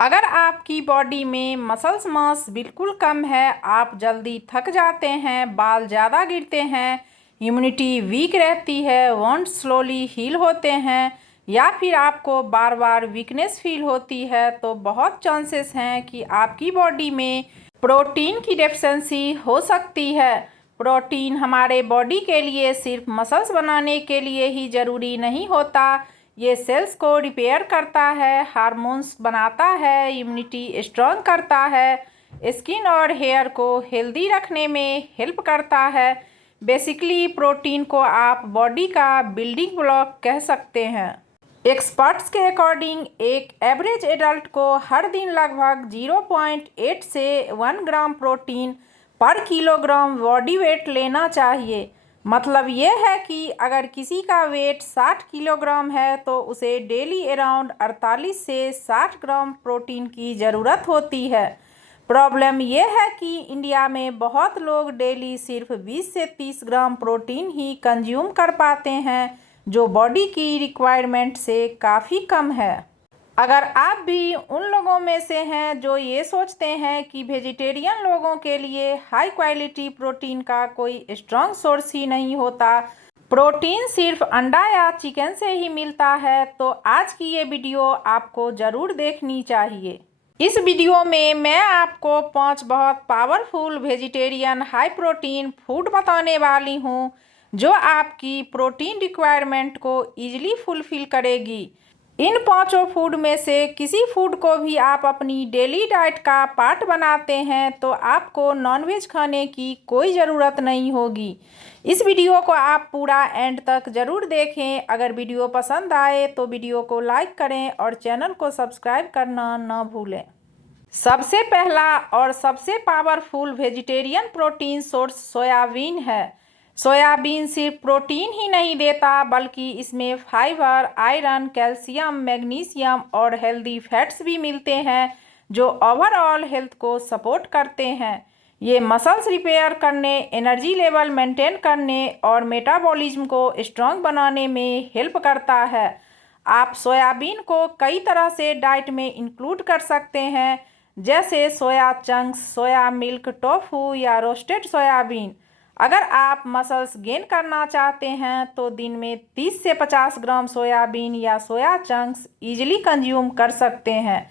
अगर आपकी बॉडी में मसल्स मास बिल्कुल कम है, आप जल्दी थक जाते हैं, बाल ज़्यादा गिरते हैं, इम्यूनिटी वीक रहती है, वॉन्ड्स स्लोली हील होते हैं या फिर आपको बार बार वीकनेस फील होती है, तो बहुत चांसेस हैं कि आपकी बॉडी में प्रोटीन की डेफिशिएंसी हो सकती है। प्रोटीन हमारे बॉडी के लिए सिर्फ मसल्स बनाने के लिए ही ज़रूरी नहीं होता। ये सेल्स को रिपेयर करता है, हार्मोन्स बनाता है, इम्यूनिटी स्ट्रॉन्ग करता है, स्किन और हेयर को हेल्दी रखने में हेल्प करता है। बेसिकली प्रोटीन को आप बॉडी का बिल्डिंग ब्लॉक कह सकते हैं। एक्सपर्ट्स के अकॉर्डिंग एक एवरेज एडल्ट को हर दिन लगभग 0.8 से 1 ग्राम प्रोटीन पर किलोग्राम बॉडी वेट लेना चाहिए। मतलब ये है कि अगर किसी का वेट 60 किलोग्राम है तो उसे डेली अराउंड 48 से 60 ग्राम प्रोटीन की ज़रूरत होती है। प्रॉब्लम ये है कि इंडिया में बहुत लोग डेली सिर्फ 20 से 30 ग्राम प्रोटीन ही कंज्यूम कर पाते हैं, जो बॉडी की रिक्वायरमेंट से काफ़ी कम है। अगर आप भी उन लोगों में से हैं जो ये सोचते हैं कि वेजिटेरियन लोगों के लिए हाई क्वालिटी प्रोटीन का कोई स्ट्रॉन्ग सोर्स ही नहीं होता, प्रोटीन सिर्फ अंडा या चिकन से ही मिलता है, तो आज की ये वीडियो आपको ज़रूर देखनी चाहिए। इस वीडियो में मैं आपको 5 बहुत powerful vegetarian high protein food बताने वाली हूँ, जो आपकी प्रोटीन रिक्वायरमेंट को ईजिली फुलफिल करेगी। इन पांचों फूड में से किसी फूड को भी आप अपनी डेली डाइट का पार्ट बनाते हैं तो आपको नॉनवेज खाने की कोई ज़रूरत नहीं होगी। इस वीडियो को आप पूरा एंड तक ज़रूर देखें। अगर वीडियो पसंद आए तो वीडियो को लाइक करें और चैनल को सब्सक्राइब करना न भूलें। सबसे पहला और सबसे powerful vegetarian protein source soybean है। सोयाबीन सिर्फ प्रोटीन ही नहीं देता, बल्कि इसमें फाइबर, आयरन, कैल्शियम, मैग्नीशियम और हेल्दी फैट्स भी मिलते हैं, जो ओवरऑल हेल्थ को सपोर्ट करते हैं। ये मसल्स रिपेयर करने, एनर्जी लेवल मेंटेन करने और मेटाबॉलिज्म को स्ट्रॉन्ग बनाने में हेल्प करता है। आप सोयाबीन को कई तरह से डाइट में इंक्लूड कर सकते हैं, जैसे soya chunks, soya milk, tofu या रोस्टेड सोयाबीन। अगर आप मसल्स गेन करना चाहते हैं तो दिन में 30 से 50 ग्राम सोयाबीन या सोया चंक्स ईजिली कंज्यूम कर सकते हैं।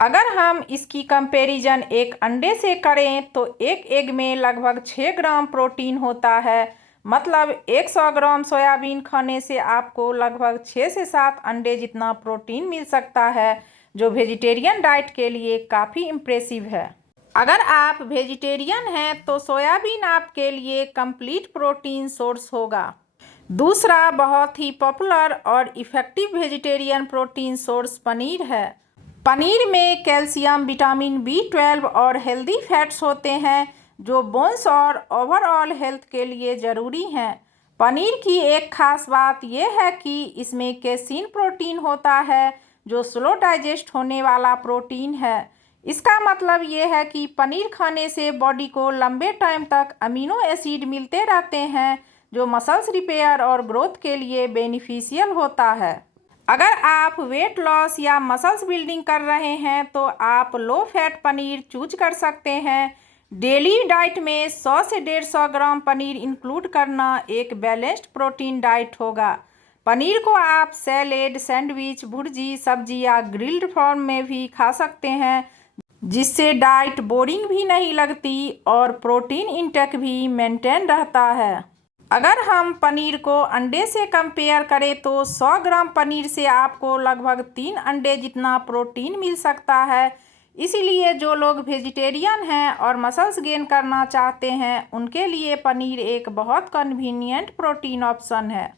अगर हम इसकी कंपैरिजन एक अंडे से करें तो एक एग में लगभग 6 ग्राम प्रोटीन होता है। मतलब 100 ग्राम सोयाबीन खाने से आपको लगभग 6 से 7 अंडे जितना प्रोटीन मिल सकता है, जो वेजिटेरियन डाइट के लिए काफ़ी इम्प्रेसिव है। अगर आप वेजिटेरियन हैं तो सोयाबीन आपके लिए कंप्लीट प्रोटीन सोर्स होगा। दूसरा बहुत ही पॉपुलर और effective vegetarian protein source paneer है। पनीर में कैल्शियम, विटामिन B12 और हेल्दी फैट्स होते हैं, जो बोन्स और ओवरऑल हेल्थ के लिए ज़रूरी हैं। पनीर की एक खास बात यह है कि इसमें केसीन प्रोटीन होता है, जो स्लो डाइजेस्ट होने वाला प्रोटीन है। इसका मतलब ये है कि पनीर खाने से बॉडी को लंबे टाइम तक अमीनो एसिड मिलते रहते हैं, जो मसल्स रिपेयर और ग्रोथ के लिए बेनिफिशियल होता है। अगर आप वेट लॉस या मसल्स बिल्डिंग कर रहे हैं तो आप लो फैट पनीर चूज कर सकते हैं। डेली डाइट में 100 से 150 ग्राम पनीर इंक्लूड करना एक बैलेंस्ड प्रोटीन डाइट होगा। पनीर को आप सैलेड, सैंडविच, भुर्जी, सब्जी या ग्रिल्ड फॉर्म में भी खा सकते हैं, जिससे डाइट बोरिंग भी नहीं लगती और प्रोटीन इंटेक भी मेंटेन रहता है। अगर हम पनीर को अंडे से कंपेयर करें तो 100 ग्राम पनीर से आपको लगभग 3 अंडे जितना प्रोटीन मिल सकता है। इसीलिए जो लोग वेजिटेरियन हैं और मसल्स गेन करना चाहते हैं, उनके लिए पनीर एक बहुत कन्वीनियंट प्रोटीन ऑप्शन है।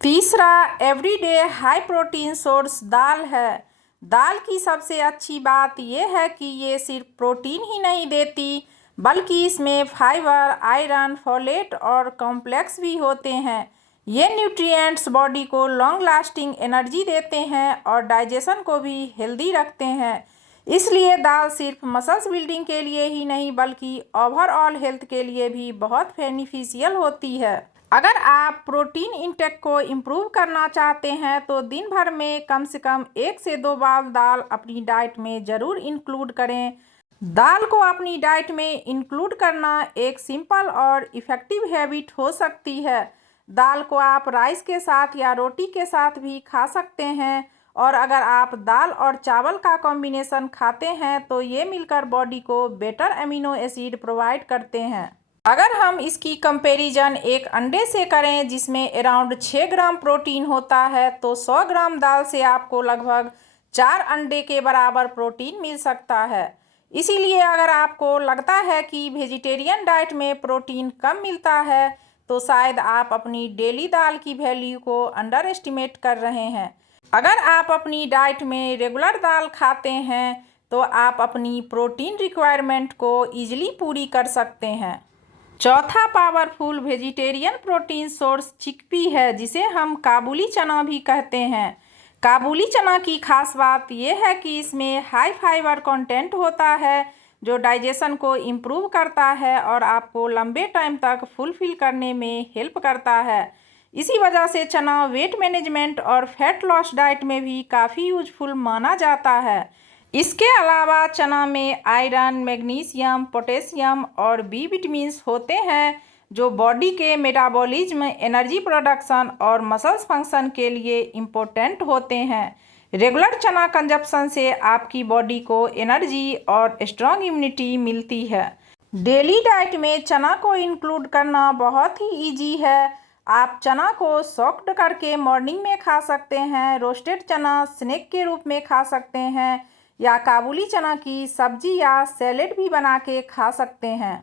तीसरा एवरीडे हाई प्रोटीन सोर्स दाल है। दाल की सबसे अच्छी बात यह है कि ये सिर्फ प्रोटीन ही नहीं देती, बल्कि इसमें फाइबर, आयरन, फोलेट और कॉम्प्लेक्स भी होते हैं। ये न्यूट्रिएंट्स बॉडी को लॉन्ग लास्टिंग एनर्जी देते हैं और डाइजेशन को भी हेल्दी रखते हैं। इसलिए दाल सिर्फ मसल्स बिल्डिंग के लिए ही नहीं, बल्कि ओवरऑल हेल्थ के लिए भी बहुत बेनिफिशियल होती है। अगर आप प्रोटीन इंटेक को इम्प्रूव करना चाहते हैं तो दिन भर में कम से कम 1 से 2 बार दाल अपनी डाइट में ज़रूर इंक्लूड करें। दाल को अपनी डाइट में इंक्लूड करना एक सिंपल और इफ़ेक्टिव हैबिट हो सकती है। दाल को आप राइस के साथ या रोटी के साथ भी खा सकते हैं, और अगर आप दाल और चावल का कॉम्बिनेशन खाते हैं तो ये मिलकर बॉडी को बेटर अमीनो एसिड प्रोवाइड करते हैं। अगर हम इसकी कंपैरिजन एक अंडे से करें जिसमें अराउंड 6 ग्राम प्रोटीन होता है, तो 100 ग्राम दाल से आपको लगभग 4 अंडे के बराबर प्रोटीन मिल सकता है। इसीलिए अगर आपको लगता है कि वेजिटेरियन डाइट में प्रोटीन कम मिलता है तो शायद आप अपनी डेली दाल की वैल्यू को अंडर एस्टिमेट कर रहे हैं। अगर आप अपनी डाइट में रेगुलर दाल खाते हैं तो आप अपनी प्रोटीन रिक्वायरमेंट को ईजिली पूरी कर सकते हैं। चौथा powerful vegetarian protein source chickpea है, जिसे हम काबुली चना भी कहते हैं। काबुली चना की खास बात यह है कि इसमें हाई फाइबर कंटेंट होता है जो डाइजेशन को इम्प्रूव करता है और आपको लंबे टाइम तक फुलफिल करने में हेल्प करता है। इसी वजह से चना वेट मैनेजमेंट और फैट लॉस डाइट में भी काफ़ी यूजफुल माना जाता है। इसके अलावा चना में आयरन, मैग्नीशियम, पोटेशियम और बी विटामिन्स होते हैं जो बॉडी के मेटाबॉलिज्म, एनर्जी प्रोडक्शन और मसल्स फंक्शन के लिए इम्पोर्टेंट होते हैं। रेगुलर चना कंजप्शन से आपकी बॉडी को एनर्जी और स्ट्रॉन्ग इम्यूनिटी मिलती है। डेली डाइट में चना को इंक्लूड करना बहुत ही इजी है। आप चना को सॉक्ड करके मॉर्निंग में खा सकते हैं, रोस्टेड चना स्नैक के रूप में खा सकते हैं, या काबुली चना की सब्जी या सैलेड भी बना के खा सकते हैं।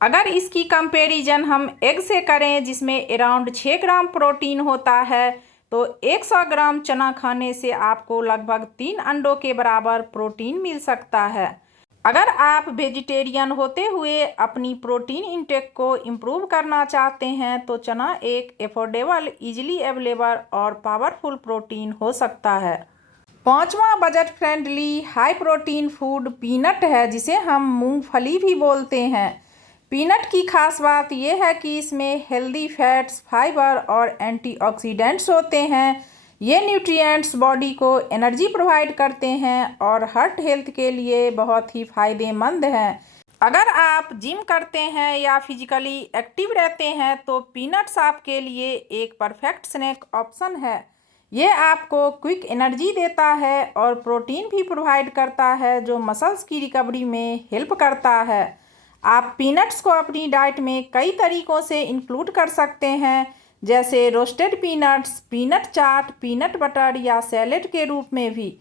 अगर इसकी कंपैरिजन हम एग से करें जिसमें अराउंड 6 ग्राम प्रोटीन होता है, तो 100 ग्राम चना खाने से आपको लगभग 3 अंडों के बराबर प्रोटीन मिल सकता है। अगर आप वेजिटेरियन होते हुए अपनी प्रोटीन इंटेक को इम्प्रूव करना चाहते हैं तो चना एक एफोर्डेबल, इजीली अवेलेबल और पावरफुल प्रोटीन हो सकता है। पांचवा budget friendly high protein food peanut है, जिसे हम मूंगफली भी बोलते हैं। पीनट की खास बात यह है कि इसमें हेल्दी फैट्स, फाइबर और एंटीऑक्सीडेंट्स होते हैं। ये न्यूट्रिएंट्स बॉडी को एनर्जी प्रोवाइड करते हैं और हार्ट हेल्थ के लिए बहुत ही फायदेमंद हैं। अगर आप जिम करते हैं या फिजिकली एक्टिव रहते हैं तो पीनट्स आपके लिए एक परफेक्ट स्नैक ऑप्शन है। ये आपको क्विक एनर्जी देता है और प्रोटीन भी प्रोवाइड करता है जो मसल्स की रिकवरी में हेल्प करता है। आप पीनट्स को अपनी डाइट में कई तरीक़ों से इंक्लूड कर सकते हैं, जैसे रोस्टेड पीनट्स, पीनट चाट, पीनट बटर या सैलेड के रूप में भी।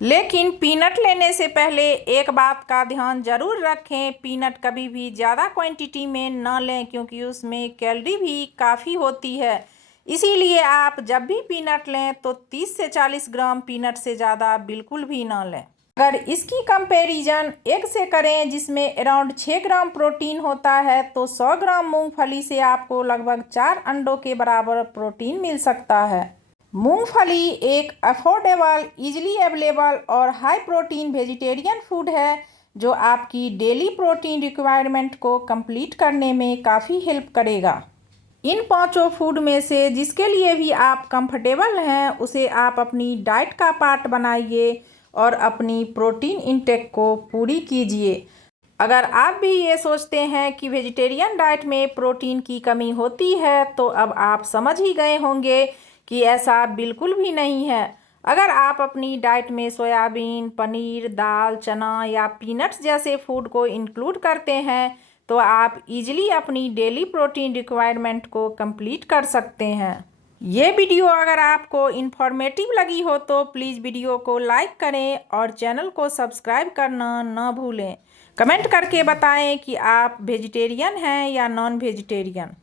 लेकिन पीनट लेने से पहले एक बात का ध्यान ज़रूर रखें, पीनट कभी भी ज़्यादा क्वांटिटी में ना लें क्योंकि उसमें कैलोरी भी काफ़ी होती है। इसीलिए आप जब भी पीनट लें तो 30 से 40 ग्राम पीनट से ज़्यादा बिल्कुल भी ना लें। अगर इसकी कंपैरिजन एग से करें जिसमें अराउंड 6 ग्राम प्रोटीन होता है, तो 100 ग्राम मूंगफली से आपको लगभग 4 अंडों के बराबर प्रोटीन मिल सकता है। मूंगफली एक अफोर्डेबल, इजीली अवेलेबल और हाई प्रोटीन वेजिटेरियन फूड है जो आपकी डेली प्रोटीन रिक्वायरमेंट को कंप्लीट करने में काफ़ी हेल्प करेगा। इन पांचों फूड में से जिसके लिए भी आप कंफर्टेबल हैं उसे आप अपनी डाइट का पार्ट बनाइए और अपनी प्रोटीन इंटेक को पूरी कीजिए। अगर आप भी ये सोचते हैं कि वेजिटेरियन डाइट में प्रोटीन की कमी होती है तो अब आप समझ ही गए होंगे कि ऐसा बिल्कुल भी नहीं है। अगर आप अपनी डाइट में सोयाबीन, पनीर, दाल, चना या पीनट्स जैसे फूड को इंक्लूड करते हैं तो आप इजीली अपनी डेली प्रोटीन रिक्वायरमेंट को कंप्लीट कर सकते हैं। ये वीडियो अगर आपको इन्फॉर्मेटिव लगी हो तो प्लीज़ वीडियो को लाइक करें और चैनल को सब्सक्राइब करना ना भूलें। कमेंट करके बताएं कि आप वेजिटेरियन हैं या नॉन वेजिटेरियन।